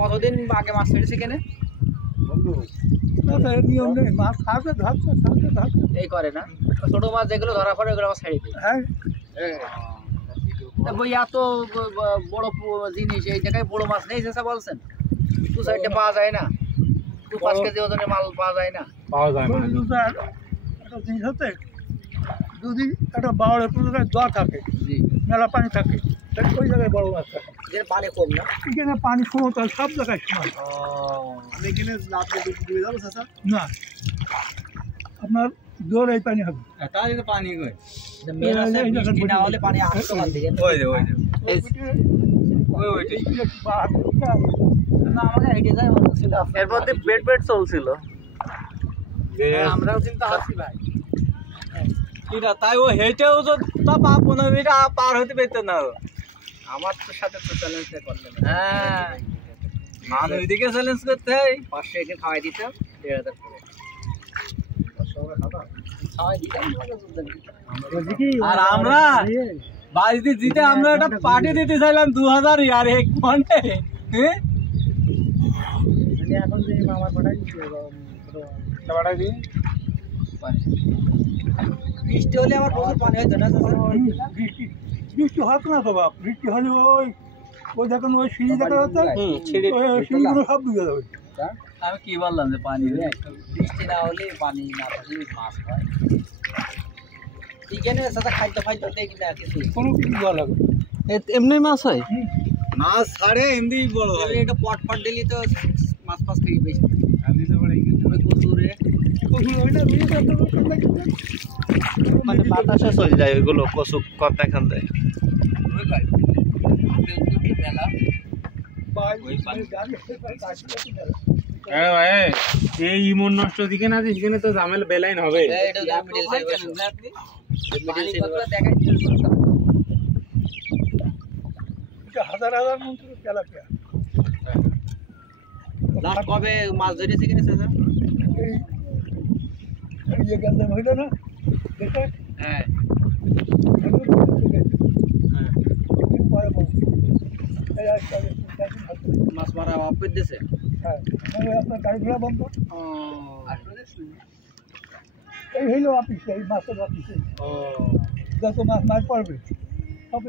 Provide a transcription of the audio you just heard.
কতদিন আগে মাছ ছেড়েছে কেন নিয়ম নেই, মাছ খাবে ধরছে এই করে না, ছোট মাছ যেগুলো ধরা পড়ে ওগুলো মাছ ছেড়ে দিই। হ্যাঁ বই এত বড় জিনিস এই জায়গায় বড় মাছ নেই চেষ্টা বলছেন, দু সাইডে পাওয়া যায় না, 2-5 কেজি ওজনের মাল পাওয়া যায় না, একটা জিনিস হচ্ছে যদি একটা বাউলের কোনো জায়গায় জল থাকে, মেলা পানি থাকে, তাহলে ওই জায়গায় বড় মাছ থাকে। যেখানে পানি কম না, এখানে পানি সমতল, সব জায়গায় সমান না, আপনার জোর এই পানি হবে। পানি বৃষ্টি না হলে পানি আসতো ওখান থেকে না, আমাদের হেঁটে যায় ছিল, এর মধ্যে বেড চলছিল, আমরাও কিন্তু আসছি ভাই। তাই ও হেঁটেও তো তা 15 মিনিট পার হতে পেত না, আমার তো সাথে তো চ্যালেঞ্জ করলেন। হ্যাঁ মানুষ দিকে চ্যালেঞ্জ করতে হয়। 500 একে খাওয়াই দিতাম 1500 করে খাওয়াই দিতাম। আর আমরা বাড়িতে জিতে আমরা একটা পার্টি দিতে চাইলাম 2000 আর এক ঘন্টে। এখন যে মামার পাঠাই বৃষ্টি হলে আমার প্রচুর পানি হইতো না, বৃষ্টি হতো না তো বাপ, বৃষ্টি হলে ওই দেখুন ওই সিঁড়ি দেখা যাচ্ছে, সিঁড়িগুলো সব ডুবে যাবে। আমি কি বললাম যে পানি বৃষ্টি না হলে পানি না থাকলে মাছ হয় এখানে, সাথে খাইতে ফাইতে দেখি না কিছু, কোনো কিছু জল হবে এমনি মাছ হয়, মাছ ছাড়ে এমনি বড় হয়। এটা পট দিলি তো মাছ ফাছ খেয়ে বেশি কচুরে মানে বাতাসে চলে যায় ওইগুলো, কচু কত এখান থেকে এই ইমন নষ্ট দিকে না, সেখানে তো ঝামেলা বেলাইন হবে। হাজার হাজার মন্ত্রী তেলাপিয়া কবে মাছ ধরেছে কিনা চাচা? এই গেঞ্জাম হইল না দেখে, হ্যাঁ মাছ মারা অফ করে দিয়েছে। হ্যাঁ আপনার গাড়ি ঘোড়া বন্ধ, এই হইল অফিস, এই মাছের অফিসে যত মাছ মাছ পড়বে সব